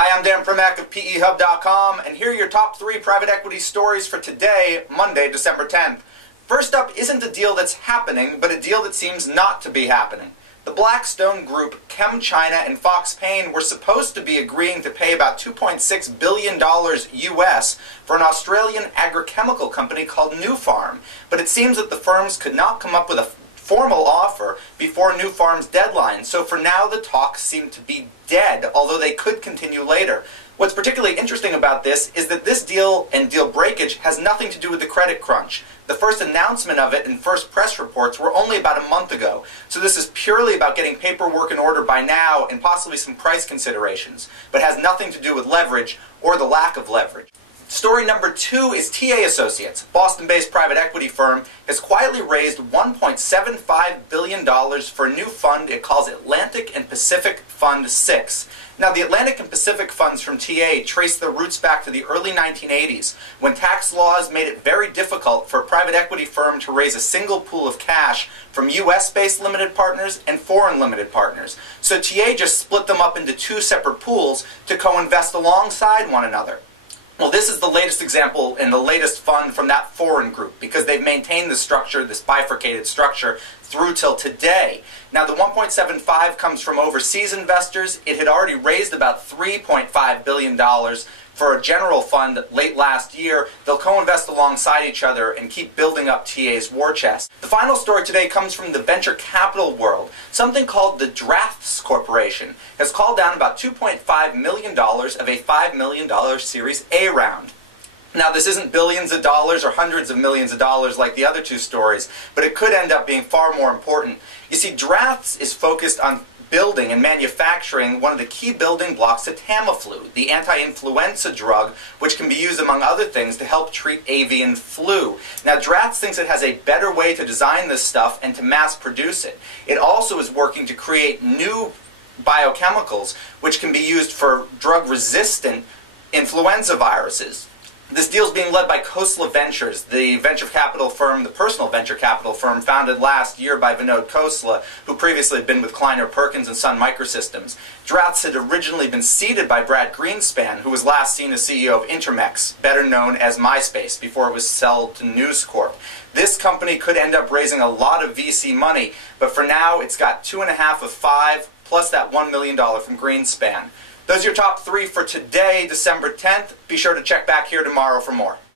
Hi, I'm Dan Primack of peHUB.com, and here are your top 3 private equity stories for today, Monday, December 10th. First up isn't a deal that's happening, but a deal that seems not to be happening. The Blackstone Group, ChemChina, and Fox Paine were supposed to be agreeing to pay about $2.6 billion US for an Australian agrochemical company called Nufarm, but it seems that the firms could not come up with a formal offer before Nufarm's deadline, so for now the talks seem to be dead, although they could continue later. What's particularly interesting about this is that this deal and deal breakage has nothing to do with the credit crunch. The first announcement of it and first press reports were only about a month ago, so this is purely about getting paperwork in order by now and possibly some price considerations, but has nothing to do with leverage or the lack of leverage. Story number 2 is TA Associates, Boston-based private equity firm, has quietly raised $1.75 billion for a new fund it calls Atlantic and Pacific Fund 6. Now, the Atlantic and Pacific funds from TA trace their roots back to the early 1980s, when tax laws made it very difficult for a private equity firm to raise a single pool of cash from US-based limited partners and foreign limited partners. So TA just split them up into 2 separate pools to co-invest alongside one another. Well, this is the latest example and the latest fund from that foreign group, because they've maintained this structure, this bifurcated structure, through till today. Now, the 1.75 comes from overseas investors. It had already raised about $3.5 billion for a general fund late last year. They'll co-invest alongside each other and keep building up TA's war chest. The final story today comes from the venture capital world. Something called the Drafts Corporation has called down about $2.5 million of a $5 million Series A round. Now, this isn't billions of dollars or hundreds of millions of dollars like the other 2 stories, but it could end up being far more important. You see, Drafts is focused on building and manufacturing one of the key building blocks to Tamiflu, the anti-influenza drug, which can be used, among other things, to help treat avian flu. Now, Drafts thinks it has a better way to design this stuff and to mass produce it. It also is working to create new biochemicals, which can be used for drug-resistant influenza viruses. This deal is being led by Khosla Ventures, the venture capital firm, the personal venture capital firm founded last year by Vinod Khosla, who previously had been with Kleiner Perkins and Sun Microsystems. Drafts had originally been seeded by Brad Greenspan, who was last seen as CEO of Intermex, better known as MySpace, before it was sold to News Corp. This company could end up raising a lot of VC money, but for now it's got 2.5 of 5, plus that $1 million from Greenspan. Those are your top 3 for today, December 10th. Be sure to check back here tomorrow for more.